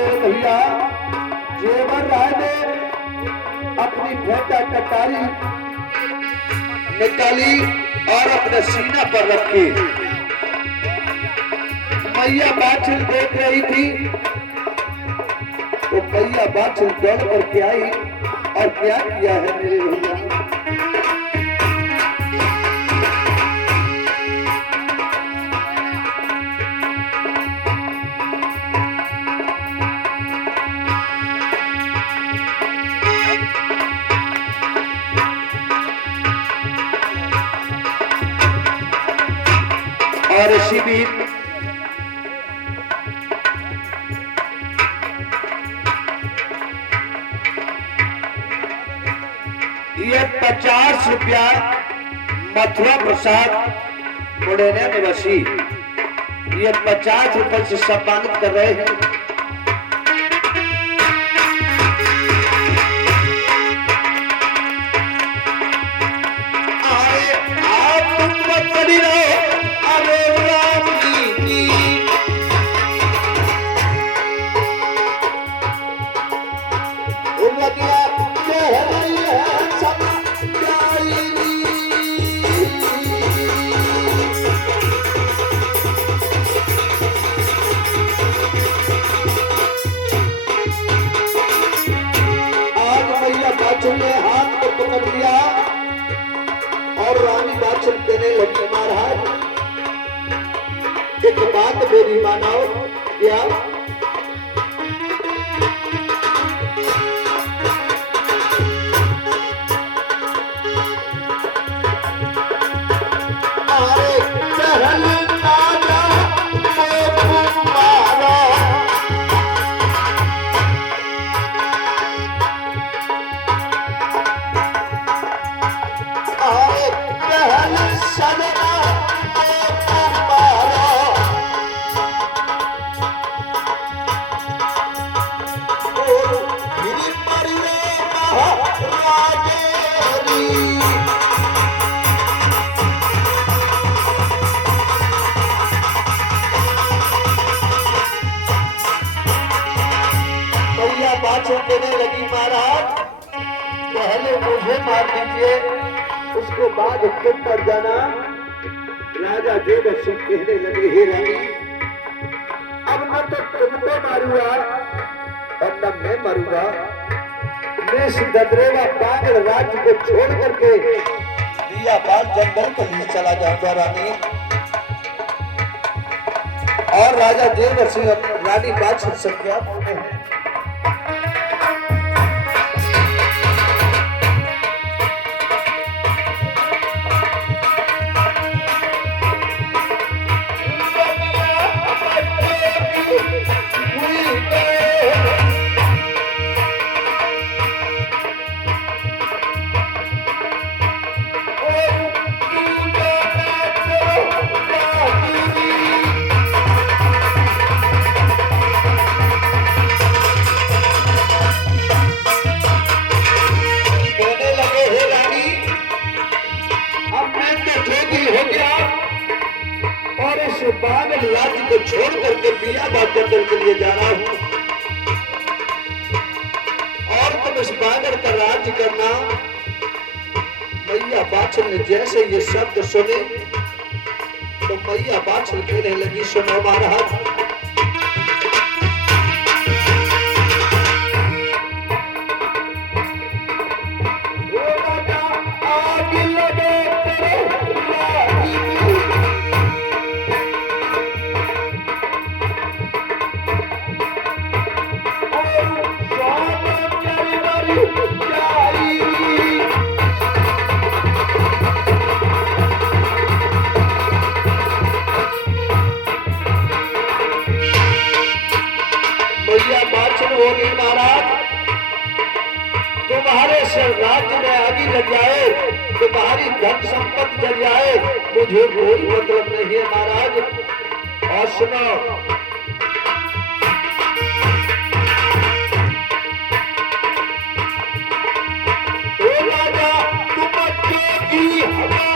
मेरे भैया जेवर राय ने अपनी फेंटा कटारी निकाली और अपने सीना पर रखी। मैया बाछिल देख रही थी, तो मैया बाछिल दौड़ करके आई और क्या किया है मेरे भैया, और इसी बीच ये 50 रुपया मथुरा प्रसाद मुड़ेने निवासी ये 50 रुपए से सम्मानित कर रहे हैं। आप तुम मत बनी रहो, अरे राम जी उम्मतिया कह रही है सब बाछिल ने हाथ को पकड़ लिया और रानी बाछिल कहने लगी महाराज एक बात मेरी मानो, क्या? बाछिल कहने लगी महाराज पहले मुझे मार दीजिए, उसके बाद तुम पर जाना। राजा जेवर सिंह कहने लगे हे रानी अब न तो तुमको मारूंगा और न मैं मरूंगा, मैं इस ददरेवा पागल राज्य को छोड़ करके बियाबान जंगल के लिए चला जाऊंगा रानी। और राजा जेवर सिंह रानी बाछिल से क्या बोलते हैं, पागल राज्य को छोड़ करके बियाबान जंगल के लिए जा रहा हूं और तुम इस पागल का राज्य करना। मैया बाछिल ने जैसे ये शब्द सुने तो मैया बाछिल कहने लगी सुनो महाराज तुम्हारे से राज्य में आगे लग जाए, तुम्हारी धन संपत्ति जल जाए, मुझे कोई मतलब नहीं है महाराज। और सुनो राजा तुम की हवा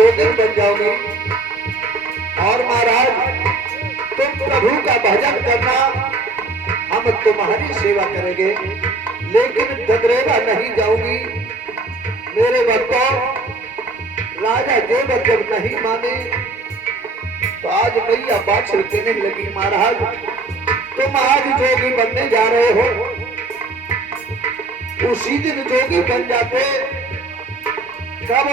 जोगिन बन जाओगी और महाराज तुम प्रभु का भजन करना, हम तुम्हारी सेवा करेंगे, लेकिन ददरेवा नहीं जाओगी। मेरे भक्तों, राजा देवत जब नहीं माने तो आज मैया बाछल कहने लगी, महाराज तुम आज जोगी बनने जा रहे हो, उसी दिन जोगी बन जाते। कब?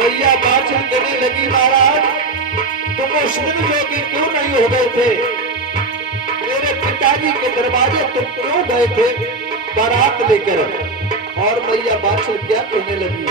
मैया बाछल देने लगी, महाराज तुम उस दिन जोगी क्यों नहीं हो गए थे? मेरे पिताजी के दरवाजे तुम क्यों गए थे बारात लेकर? और मैया बाछल क्या कहने लगी,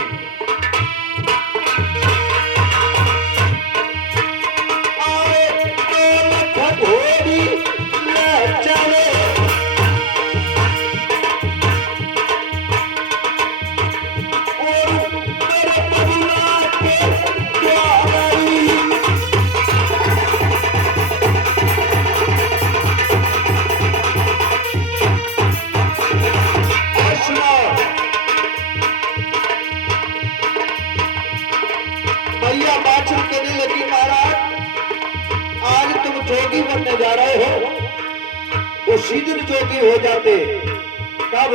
मैया बाछल कहने लगी, महाराज आज तुम जोगी बनने जा रहे हो, उसी दिन जोगी हो जाते। कब?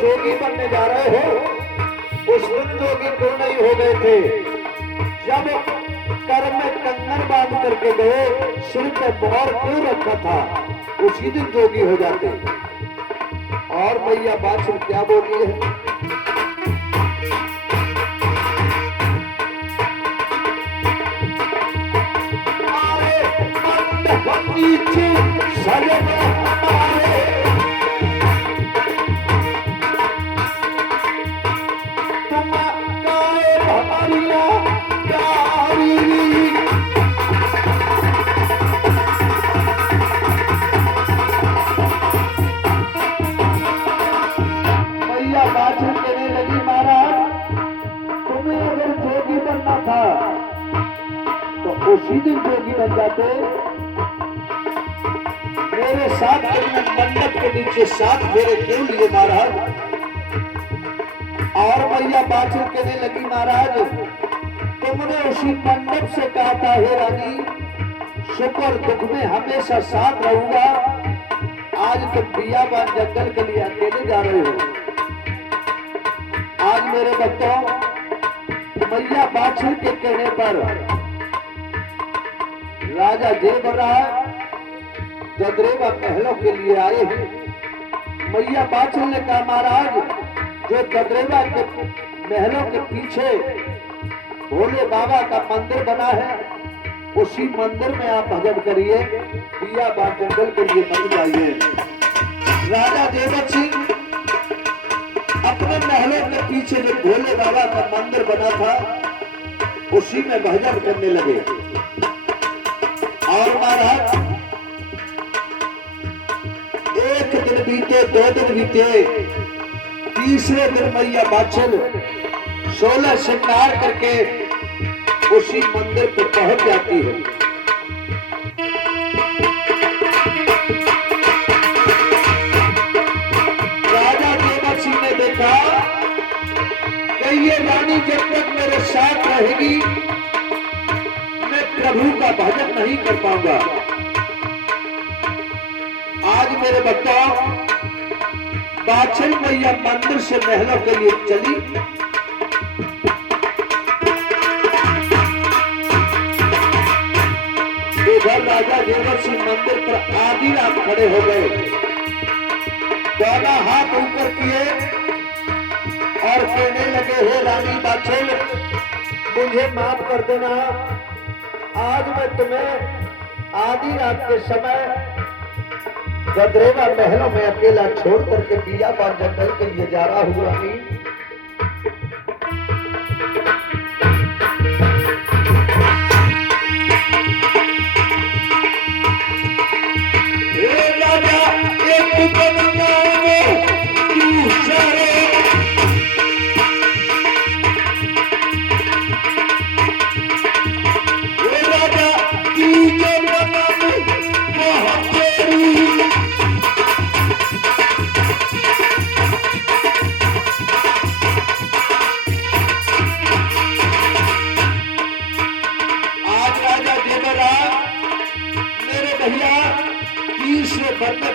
जोगी बनने जा रहे हो, उस दिन जोगी क्यों नहीं हो गए थे? जब कर्म में कंगन बांध करके गए, सिर पे बौर क्यों रखा था? उसी दिन जोगी हो जाते। और मैया बाछल क्या बोली है, बाछल कहने लगी, महाराज तुम्हें अगर जोगी बनना था तो उसी दिन जोगी बन जाते। मेरे साथ तुमने मंडप के नीचे 7 फेरे क्यों लिए महाराज? और मैया बाछल कहने लगी, महाराज तुमने उसी मंडप से कहा था, हे रानी सुख और दुख में हमेशा साथ रहूंगा। आज तुम बियाबान जंगल के लिए अकेले जा रहे हो। आज मेरे बच्चों, मैया बाछल के कहने पर राजा देवराय ददरेवा महलों के लिए आए हैं। मैया बाछल ने कहा, महाराज जो ददरेवा के महलों के पीछे भोले बाबा का मंदिर बना है, उसी मंदिर में आप भजन करिए, बियाबान जंगल के लिए मत जाइए। राजा देवत सिंह अपने महलों के पीछे जो भोले बाबा का मंदिर बना था, उसी में भजन करने लगे। और महाराज 1 दिन बीते, 2 दिन बीते, तीसरे दिन मैया बाछल 16 श्रृंगार करके उसी मंदिर पर पहुंच जाती है। राजा देवत सिंह ने देखा कि ये रानी जब तक मेरे साथ रहेगी, मैं प्रभु का भजन नहीं कर पाऊंगा। आज मेरे भक्तों बाछल मैया मंदिर से महलों के लिए चली। इधर राजा जेवर सिंह मंदिर पर आधी रात खड़े हो गए, दोनों हाथ ऊपर किए और कहने लगे, हे रानी बाछल, मुझे माफ कर देना। आज मैं तुम्हें आधी रात के समय गदरेवा महलों में अकेला छोड़ करके बियाबान जंगल के लिए जा रहा हूँ रानी।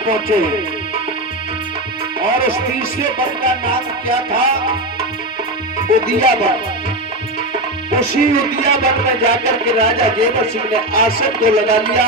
पहुंचे और उस तीसरे वन का नाम क्या था? उदियावन। उसी उदियावन में जाकर के राजा जेवर सिंह ने आसन को लगा लिया